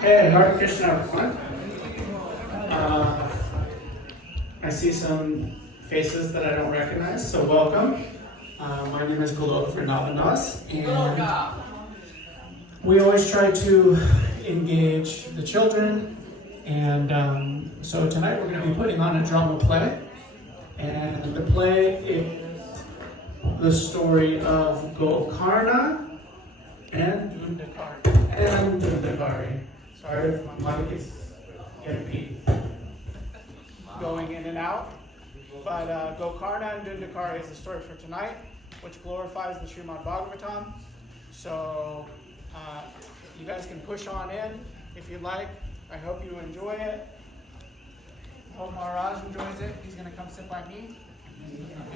Hey, Hare Krishna, everyone. I see some faces that I don't recognize, so welcome. My name is Golok Vrinavanas, and we always try to engage the children. And so tonight we're going to be putting on a drama play, and the play is the story of Gokarna and Dundakari. Sorry if my mic is getting beat. Going in and out. But Gokarna and Dundakari is the story for tonight, which glorifies the Srimad Bhagavatam. So you guys can push on in if you like. I hope you enjoy it. I hope Maharaj enjoys it. He's going to come sit by me.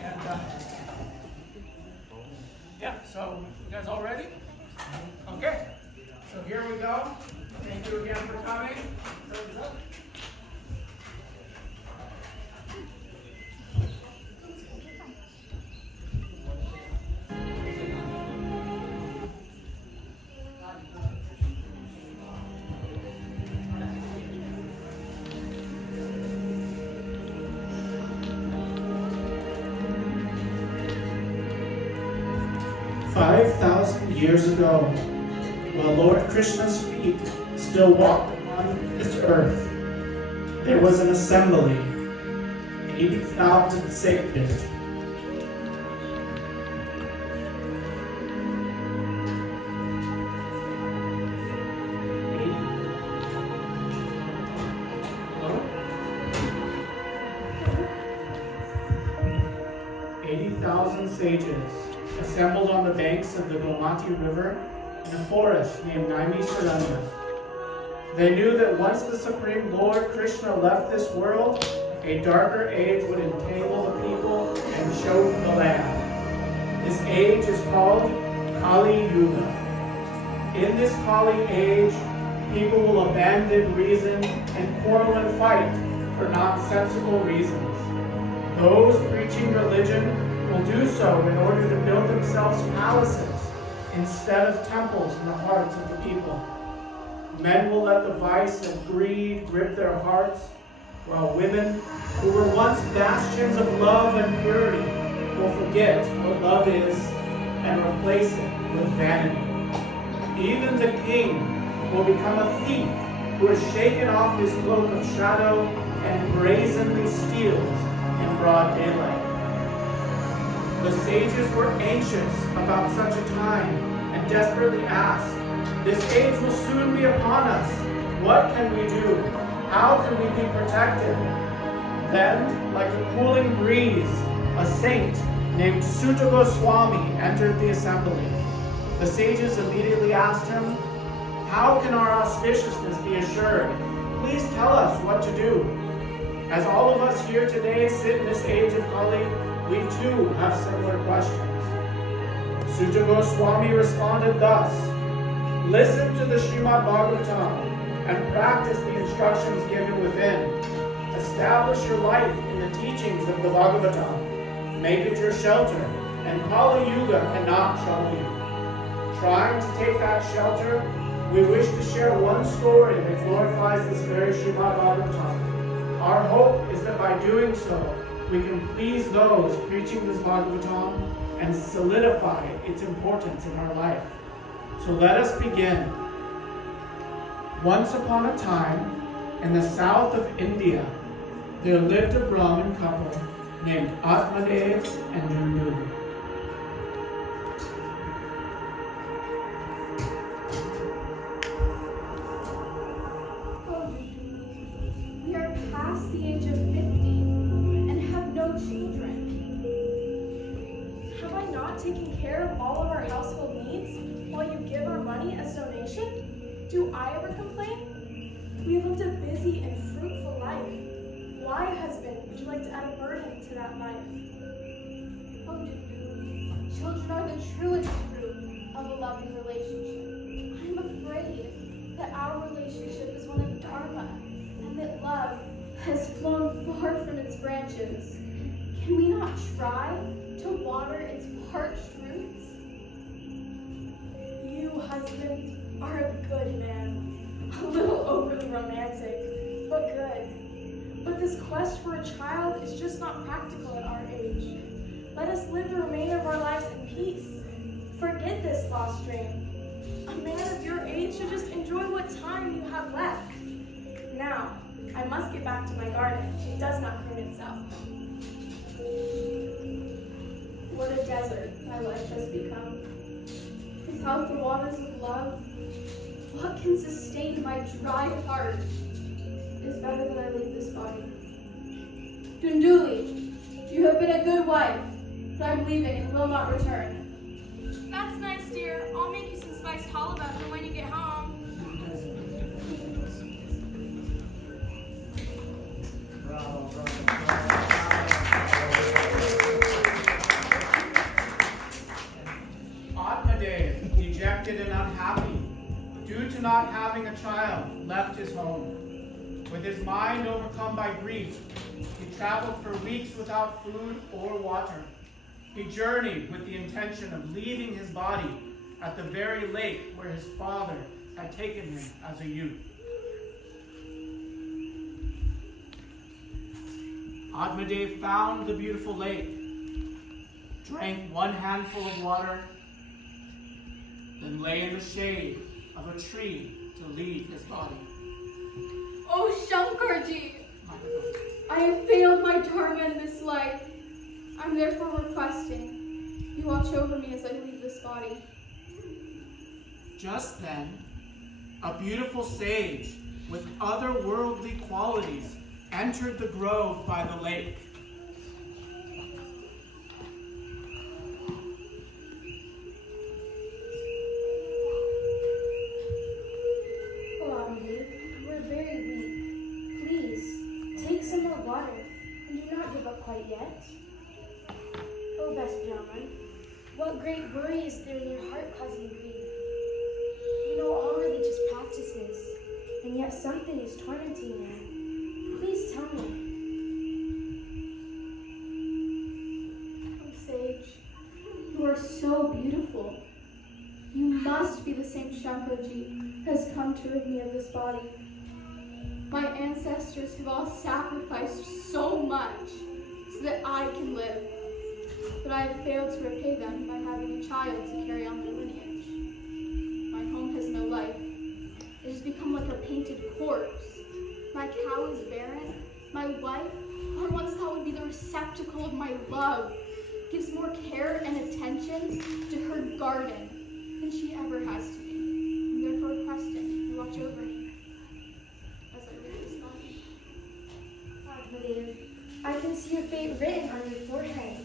And yeah, so you guys all ready? Okay. So here we go. Thank you again for coming. Thumbs up. 5,000 years ago, while Lord Krishna's feet still walked upon this earth, there was an assembly, 80,000 sages. Sages assembled on the banks of the Gomati River in a forest named Naimisaranya. They knew that once the Supreme Lord Krishna left this world, a darker age would entangle the people and choke the land. This age is called Kali Yuga. In this Kali age, people will abandon reason and quarrel and fight for nonsensical reasons. Those preaching religion will do so in order to build themselves palaces instead of temples in the hearts of the people. Men will let the vice of greed grip their hearts, while women, who were once bastions of love and purity, will forget what love is and replace it with vanity. Even the king will become a thief who has shaken off his cloak of shadow and brazenly steals in broad daylight. The sages were anxious about such a time and desperately asked, "This age will soon be upon us. What can we do? How can we be protected?" Then, like a cooling breeze, a saint named Sutta Goswami entered the assembly. The sages immediately asked him, "How can our auspiciousness be assured? Please tell us what to do." As all of us here today sit in this age of Kali, we too have similar questions. Sutta Goswami responded thus: "Listen to the Srimad Bhagavatam and practice the instructions given within. Establish your life in the teachings of the Bhagavatam. Make it your shelter, and Kali Yuga cannot trouble you." Trying to take that shelter, we wish to share one story that glorifies this very Srimad Bhagavatam. Our hope is that by doing so, we can please those preaching this Bhagavatam and solidify its importance in our life. So let us begin. Once upon a time, in the south of India, there lived a Brahmin couple named Atmadev and Dundu. We are past the age of 50 and have no children. Have I not taken care of all of our household needs while you give our money as donation? Do I ever complain? We have lived a busy and fruitful life. Why, husband, would you like to add a burden to that life? Oh, Dudu, children are the truest fruit of a loving relationship. I'm afraid that our relationship is one of dharma, and that love has flown far from its branches. Can we not try to water its parched roots? You, husband, are a good man. A little quest for a child is just not practical at our age. Let us live the remainder of our lives in peace. Forget this lost dream. A man of your age should just enjoy what time you have left. Now, I must get back to my garden. It does not prune itself. What a desert my life has become. Without the waters of love, what can sustain my dry heart? It is better that I leave this body. Dunduli, you have been a good wife, but I'm leaving and will not return. That's nice, dear. I'll make you some spiced halibut for when you get home. Bravo, bravo. Atmadev, dejected and unhappy, due to not having a child, left his home. With his mind overcome by grief, he traveled for weeks without food or water. He journeyed with the intention of leaving his body at the very lake where his father had taken him as a youth. Atmadev found the beautiful lake, drank one handful of water, then lay in the shade of a tree to leave his body. Oh, Shankarji, I have failed my dharma in this life. I'm therefore requesting you watch over me as I leave this body. Just then, a beautiful sage with otherworldly qualities entered the grove by the lake. We're very weak. Please, take some more water, and do not give up quite yet. Oh, best Brahman, what great worry is there in your heart causing grief? You know all religious practices, and yet something is tormenting you. Please tell me. Oh, sage, you are so beautiful. You must be the same Shankarji who has come to rid me of this body. My ancestors have all sacrificed so much so that I can live. But I have failed to repay them by having a child to carry on their lineage. My home has no life. It has become like a painted corpse. My cow is barren. My wife, who I once thought would be the receptacle of my love, gives more care and attention to her garden than she ever has to me. I'm therefore requesting you watch over me as I leave this body. Atmadev, I can see your fate written on your forehead.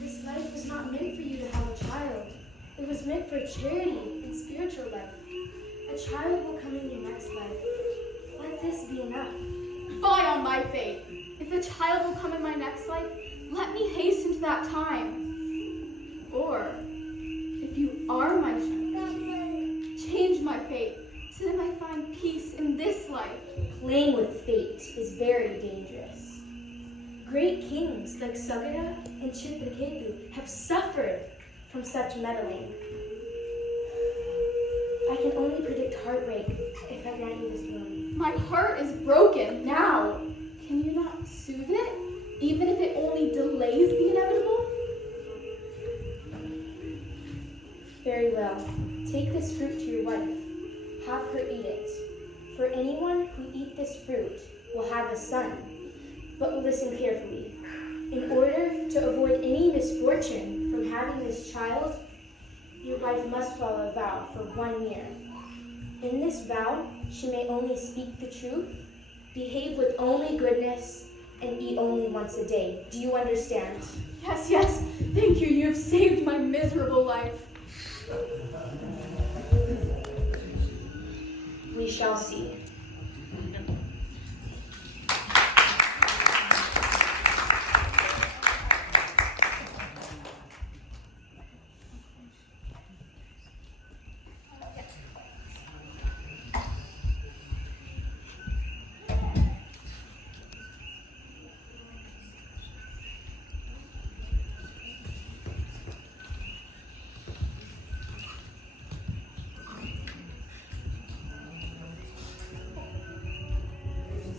This life was not meant for you to have a child. It was meant for charity and spiritual life. A child will come in your next life. Let this be enough. Fie on my fate! If a child will come in my next life, let me hasten to that time. Or, if you are my Shankarji, change my fate so that I might find peace in this life. Playing with fate is very dangerous. Great kings like Sagara and Chitraketu have suffered from such meddling. I can only predict heartbreak if I grant you this boon. My heart is broken now. Can you not soothe it, even if it only delays the inevitable? Very well. Take this fruit to your wife. Have her eat it. For anyone who eat this fruit will have a son. But listen carefully. In order to avoid any misfortune from having this child, your wife must follow a vow for 1 year. In this vow, she may only speak the truth, behave with only goodness, and eat only once a day. Do you understand? Yes, yes. Thank you. You have saved my miserable life. We shall see.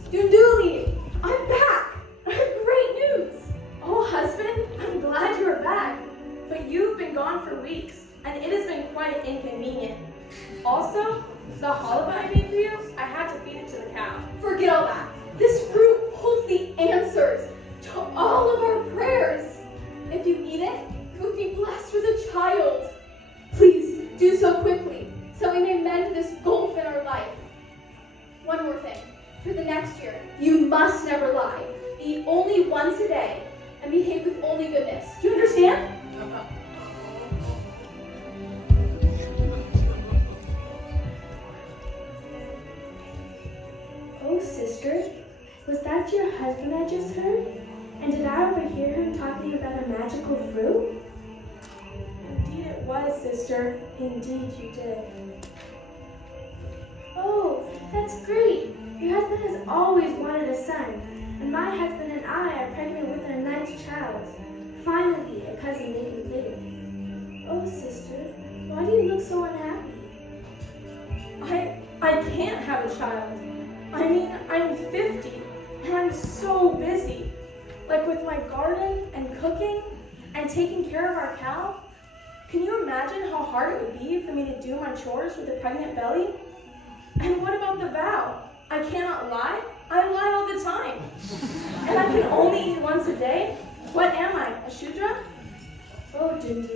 Dunduli, I'm back. The halibut I made for you, I had to feed it to the cow. Forget all that. This fruit holds the answers to all of our prayers. If you eat it, you will be blessed with a child. Please do so quickly, so we may mend this gulf in our life. One more thing. For the next year, you must never lie. Eat only once a day and behave with only goodness. Do you understand? Oh, sister, was that your husband I just heard? And did I overhear him talking about a magical fruit? Indeed it was, sister. Indeed you did. Oh, that's great. Your husband has always wanted a son, and my husband and I are pregnant with our ninth child. Finally, a cousin made it live. Oh, sister, why do you look so unhappy? I can't have a child. I mean, I'm 50, and I'm so busy. Like with my garden and cooking and taking care of our cow. Can you imagine how hard it would be for me to do my chores with a pregnant belly? And what about the vow? I cannot lie? I lie all the time. And I can only eat once a day? What am I, a Shudra? Oh, Dundee,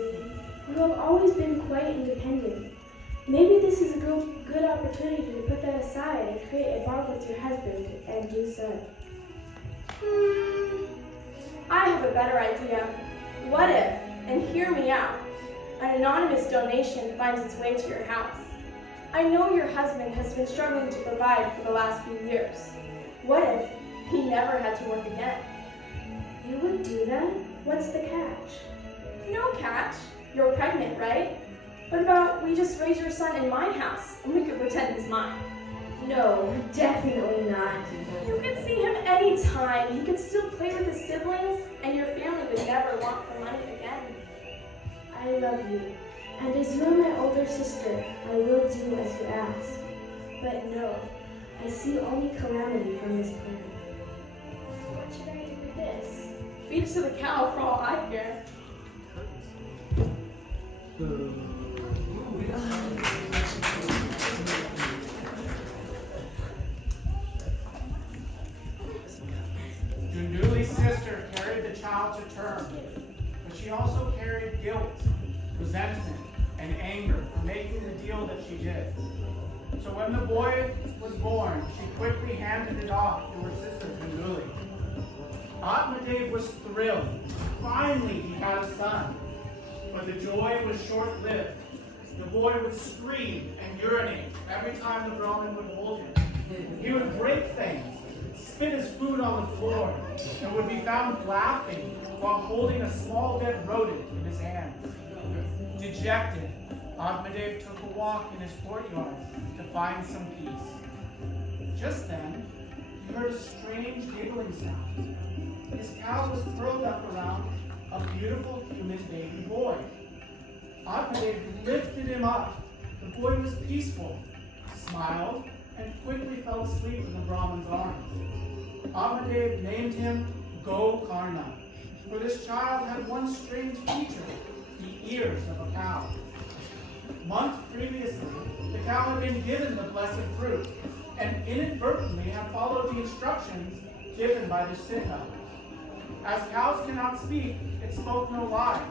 you have always been quite independent. Maybe this is a good opportunity to put that aside and create a bond with your husband and new son. I have a better idea. What if, and hear me out, an anonymous donation finds its way to your house? I know your husband has been struggling to provide for the last few years. What if he never had to work again? You would do that? What's the catch? No catch. You're pregnant, right? What about we just raise your son in my house and we could pretend he's mine? No, definitely not. You could see him anytime. He could still play with his siblings and your family would never want for money again. I love you. And as you are my older sister, I will do as you ask. But no, I see only calamity from this plan. What should I do with this? Feed it to the cow for all I care. Dunduli's sister carried the child to term, but she also carried guilt, resentment, and anger for making the deal that she did. So when the boy was born, she quickly handed it off to her sister Dunduli. Atmadev was thrilled. Finally, he had a son. But the joy was short-lived. The boy would scream and urinate every time the Brahmin would hold him. He would break things, spit his food on the floor, and would be found laughing while holding a small dead rodent in his hands. Dejected, Atmadev took a walk in his courtyard to find some peace. Just then, he heard a strange giggling sound. His cow was curled up around a beautiful human baby boy. Atmadev lifted him up. The boy was peaceful, smiled, and quickly fell asleep in the Brahmin's arms. Atmadev named him Gokarna, for this child had one strange feature, the ears of a cow. Months previously, the cow had been given the blessed fruit, and inadvertently had followed the instructions given by the Siddha. As cows cannot speak, it spoke no lies.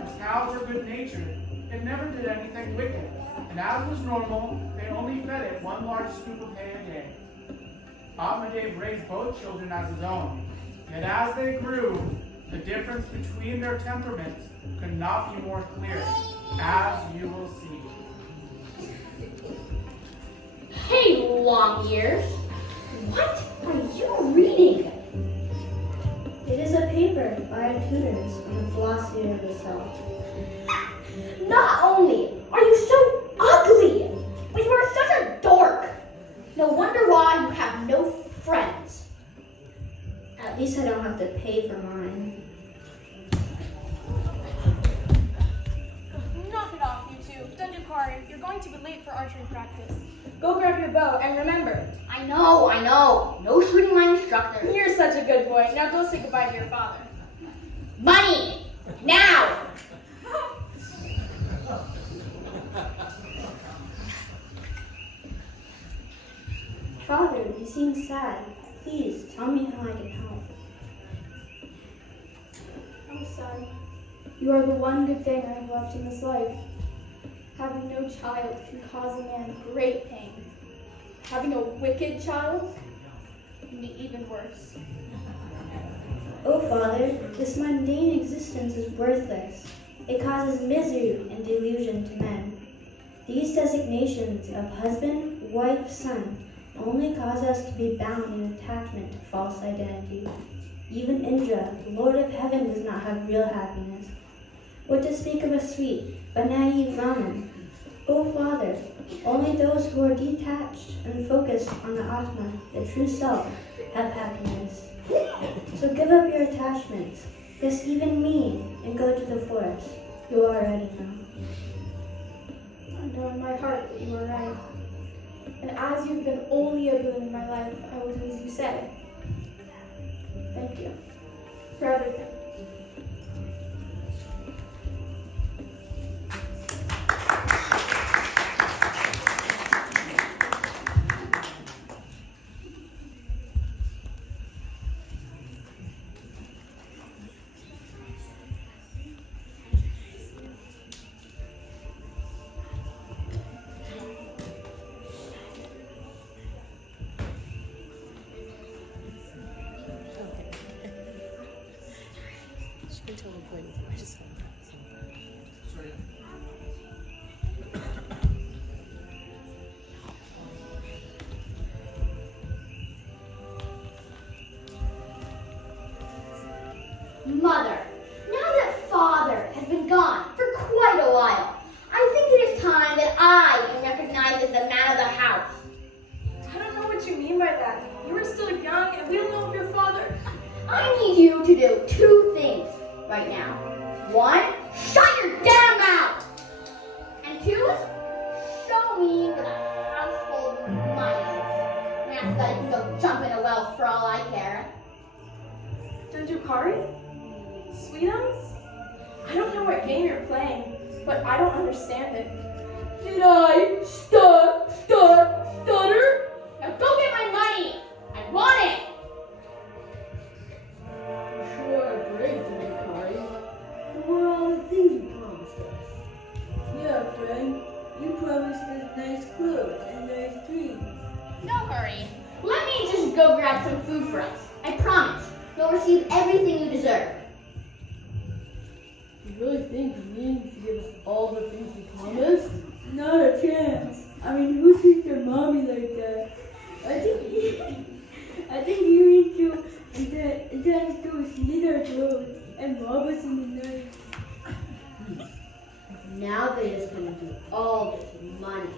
As cows are good-natured, it never did anything wicked, and as was normal, they only fed it one large scoop of hay a day. Atmadev raised both children as his own, yet as they grew, the difference between their temperaments could not be more clear, as you will see. Hey, long ears, what are you reading? It is a paper by our tutors on the philosophy of the self. Not only are you so ugly, but you are such a dork. No wonder why you have no friends. At least I don't have to pay for mine. Knock it off, you two. Dundukari, you're going to be late for archery practice. Go grab your bow, and remember, I know. No shooting my instructor. you're such a good boy. Now go say goodbye to your father. Money! Now! Father, you seem sad. Please tell me how I can help. Oh, son, you are the one good thing I have left in this life. Having no child can cause a man great pain. Having a wicked child can be even worse. Oh, Father, this mundane existence is worthless. It causes misery and delusion to men. These designations of husband, wife, son only cause us to be bound in attachment to false identity. Even Indra, the Lord of heaven, does not have real happiness. What to speak of a sweet but naive Brahmin? O Father, only those who are detached and focused on the Atma, the true self, have happiness. So give up your attachments, yes, even me, and go to the forest. You already know. I know in my heart that you are right. And as you've been only a boon in my life, I will do as you say. Thank you for everything. Mother, now that Father has been gone for quite a while, I think it is time that I am recognized as the man of the house. I don't know what you mean by that. You are still young, and we don't know if your father. I need you to do two things right now. One, shut your damn mouth. And two, show me where the household money is. And after that, you can go jump in a well for all I care. Dundukari? Sweetums? I don't know what game you're playing, but I don't understand it. Did I stutter? Now go get my money. I want it. You sure are brave, Dundukari. And what are all the things you promised us? Yeah, friend. You promised us nice clothes and nice dreams. No hurry. Let me just go grab some food for us. I promise you'll receive everything you deserve. You really think you need to give us all the things you promised? Not a chance. I mean, who treats their mommy like that? I think you need to intend to slit our throats and rob us in the night. Now they just gonna do all this money.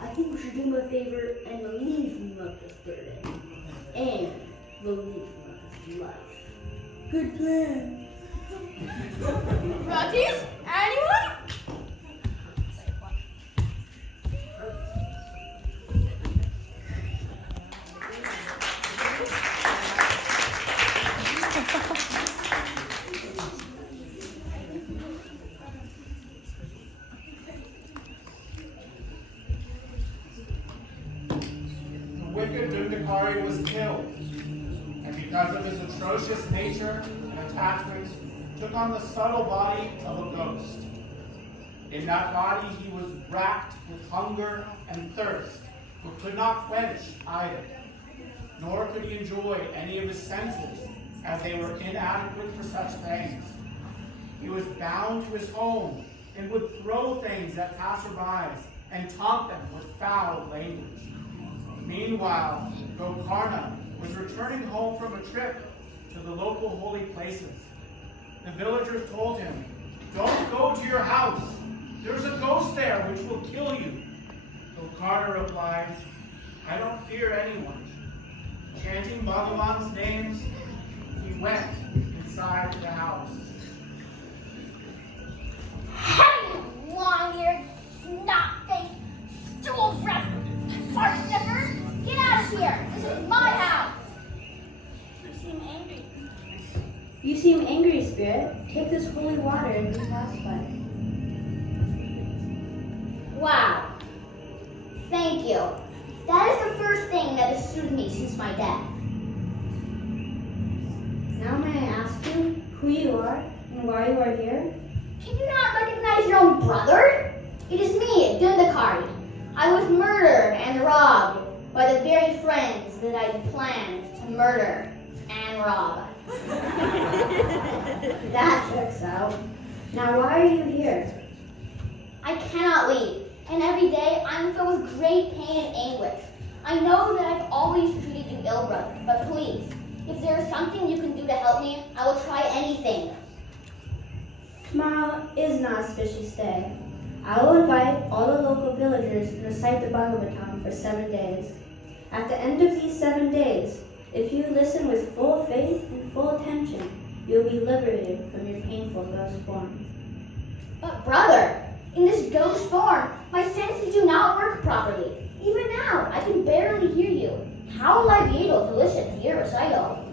I think we should do him a favor and relieve him of this burden. And relieve him of his life. Good plan. Rockies? Anyone? The wicked Dundukari was killed, and because of his atrocious nature and attachment, took on the subtle body of a ghost. In that body he was racked with hunger and thirst, but could not quench either, nor could he enjoy any of his senses, as they were inadequate for such things. He was bound to his home, and would throw things at passerbys, and taunt them with foul language. Meanwhile, Gokarna was returning home from a trip to the local holy places. The villagers told him, "Don't go to your house. There's a ghost there which will kill you." Gokarna replied, "I don't fear anyone." Chanting Bhagavan's names, he went inside the house. Hey, long-eared, snot-faced, stool-breath, fart sniffer! Get out of here! This is my house! You seem angry. You seem angry, Spirit. Take this holy water and be pacified. Wow. Thank you. That is the first thing that has soothed me since my death. Now may I ask you who you are and why you are here? Can you not recognize your own brother? It is me, Dundakari. I was murdered and robbed by the very friends that I planned to murder and rob. That checks out. Now why are you here? I cannot leave, and every day I'm filled with great pain and anguish. I know that I've always treated you ill, brother, but please, if there is something you can do to help me, I will try anything. Tomorrow is an auspicious day. I will invite all the local villagers to recite the Bhagavatam for 7 days. At the end of these 7 days, if you listen with full faith and full attention, you will be liberated from your painful ghost form. But brother, in this ghost form, my senses do not work properly. Even now, I can barely hear you. How will I be able to listen to your recital?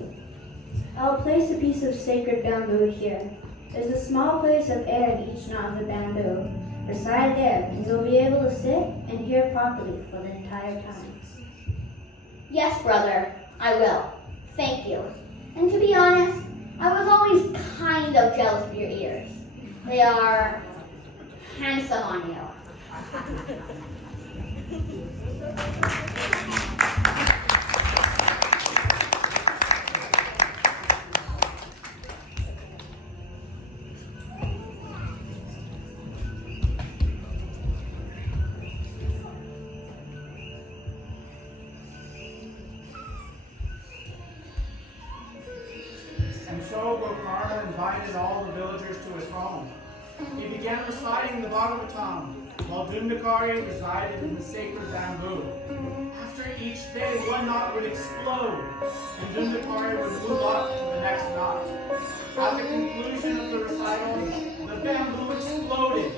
I will place a piece of sacred bamboo here. There's a small place of air in each knot of the bamboo. Recite there, and you'll be able to sit and hear properly for the entire time. Yes, brother, I will. Thank you. And to be honest, I was always kind of jealous of your ears. They are handsome on you. And so Gokarna invited all the villagers to his home. He began reciting the Bhagavatam, while Dundakari resided in the sacred bamboo. After each day, one knot would explode, and Dundakari would move up to the next knot. At the conclusion of the recital, the bamboo exploded,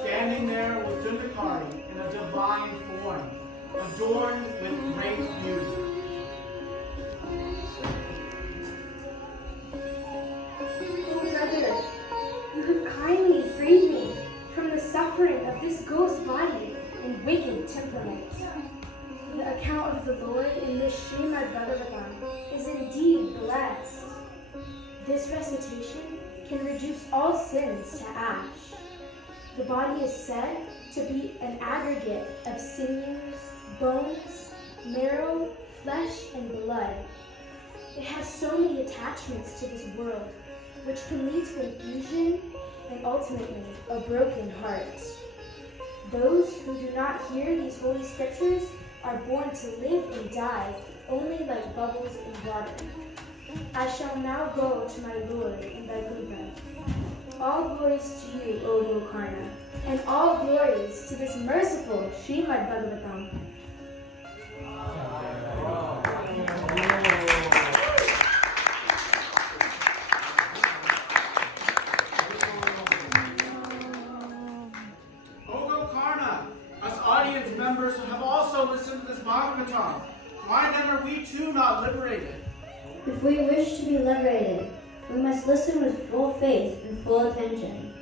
standing there with Dundakari in a divine form, adorned with great beauty. You have kindly freed me from the suffering of this ghost body and wicked temperament. The account of the Lord in this Srimad Bhagavatam is indeed blessed. This recitation can reduce all sins to ash. The body is said to be an aggregate of sinews, bones, marrow, flesh, and blood. It has so many attachments to this world, which can lead to confusion and ultimately a broken heart. Those who do not hear these holy scriptures are born to live and die only like bubbles in water. I shall now go to my Lord in Vaikuntha. All glories to you, O Gokarna, and all glories to this merciful Srimad Bhagavatam. Members have also listened to this Bhagavatam. Why then are we too not liberated? If we wish to be liberated, we must listen with full faith and full attention.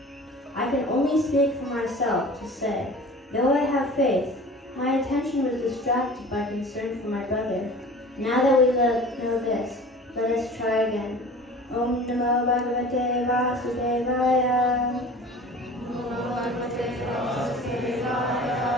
I can only speak for myself to say, though I have faith, my attention was distracted by concern for my brother. Now that we know this, let us try again. Om Namo Bhagavate Vasudevaya. Om Namo Bhagavate Vasudevaya.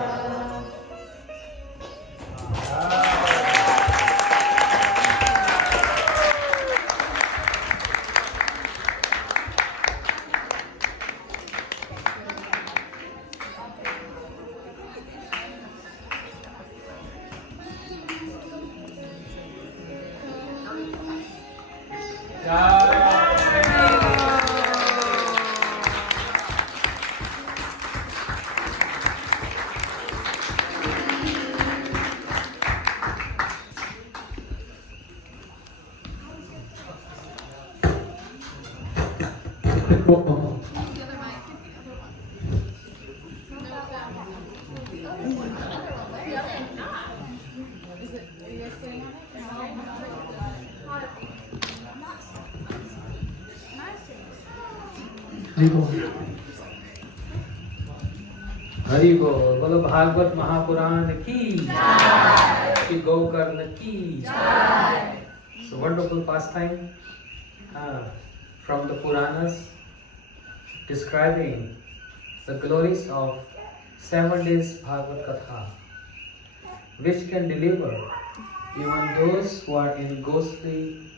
Hari बोल बोलो भागवत महापुराण की Shri Gokarna ki Jai. So wonderful pastime from the Puranas describing the glories of 7 days Bhagavad Katha, which can deliver even those who are in ghostly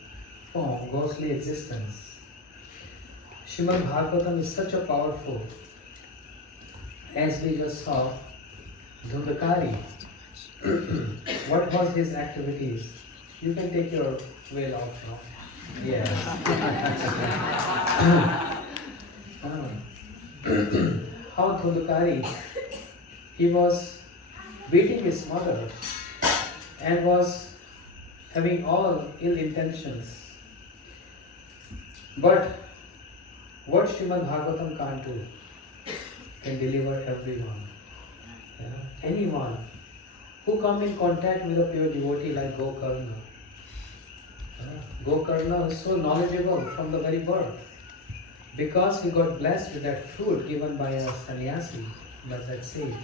form, ghostly existence. Srimad Bhagavatam is such a powerful, as we just saw, Dhundakari. What was his activities? You can take your veil off now. Yes. How Dhundakari, he was beating his mother and was having all ill intentions. But what Srimad Bhagavatam can't do, can deliver everyone. Anyone who come in contact with a pure devotee like Gokarna. Gokarna is so knowledgeable from the very birth because he got blessed with that fruit given by a sannyasi, by that sage.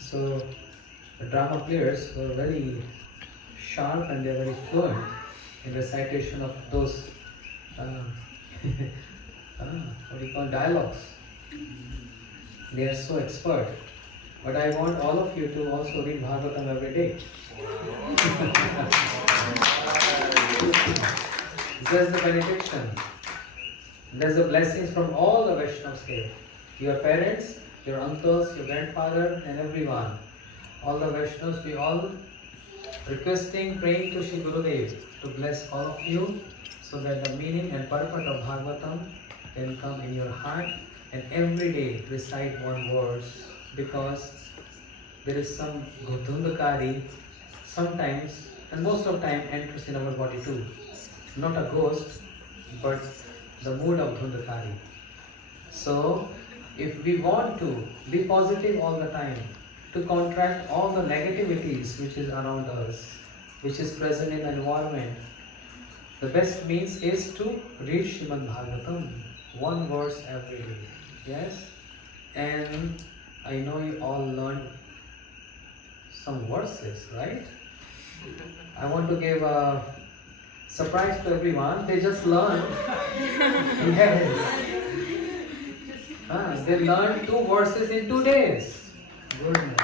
So the drama players were very sharp and they are very fluent in recitation of those what do you call dialogues. They are so expert. But I want all of you to also read Bhagavatam every day. There's the benediction. There's the blessings from all the Vaishnavas here. Your parents, your uncles, your grandfather and everyone. All the Vaishnavas, we all requesting, praying to Shri Gurudev to bless all of you so that the meaning and purport of Bhagavatam can come in your heart and every day recite one verse. Because there is some Dhundakari sometimes and most of the time enters in our body too. Not a ghost, but the mood of Dhundakari. So, if we want to be positive all the time, to counteract all the negativities which is around us, which is present in the environment, the best means is to read Srimad Bhagavatam, one verse every day. Yes? And I know you all learned some verses, right? I want to give a surprise to everyone. They just learned. Yes. They learned 2 verses in 2 days. Goodness.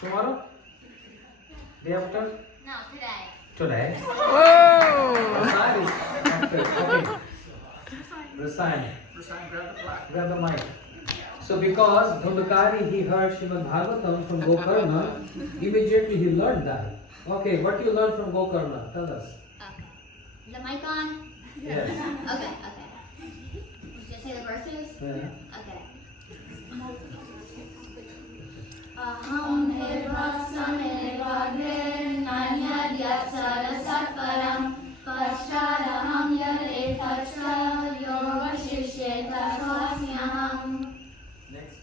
Tomorrow? Day after? No, today. Today? Whoa! Okay. Resign. Grab the mic. So because Dhundakari, he heard Srimad Bhagavatam from Gokarna, immediately he learned that. Okay, what you learned from Gokarna? Tell us. Okay. Is the mic on? Yes. Okay. Just say the verses? Yeah. Okay. Aham eva samevagre nanyad yatsara satparam paschadaham yad etacha yorvashisheta swasmyaham Next.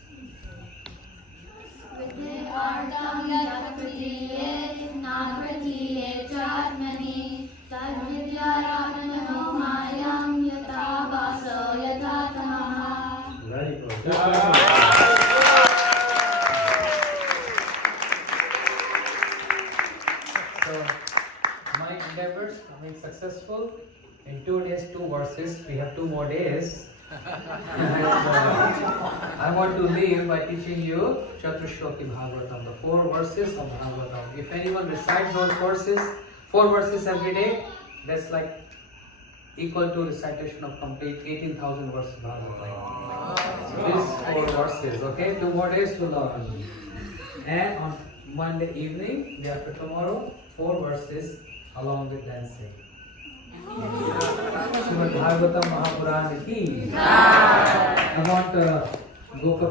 Vidhe ardam yat pratiyet nagratiyet chatmani tad vidyaratmano mayam yata vaso yata tamaha. Very good. So, my endeavors coming successful. In 2 days, 2 verses. We have 2 more days. And, I want to leave by teaching you Chaturshloki Bhagavatam, the 4 verses of Bhagavatam. If anyone recites those verses, 4 verses every day, that's like equal to recitation of complete 18,000 verses of Bhagavatam. So these 4 verses, okay? 2 more days to learn. And on Monday evening, day after tomorrow, 4 verses along with dancing. Srimad Bhagavatam Mahapurana ki. I want Goka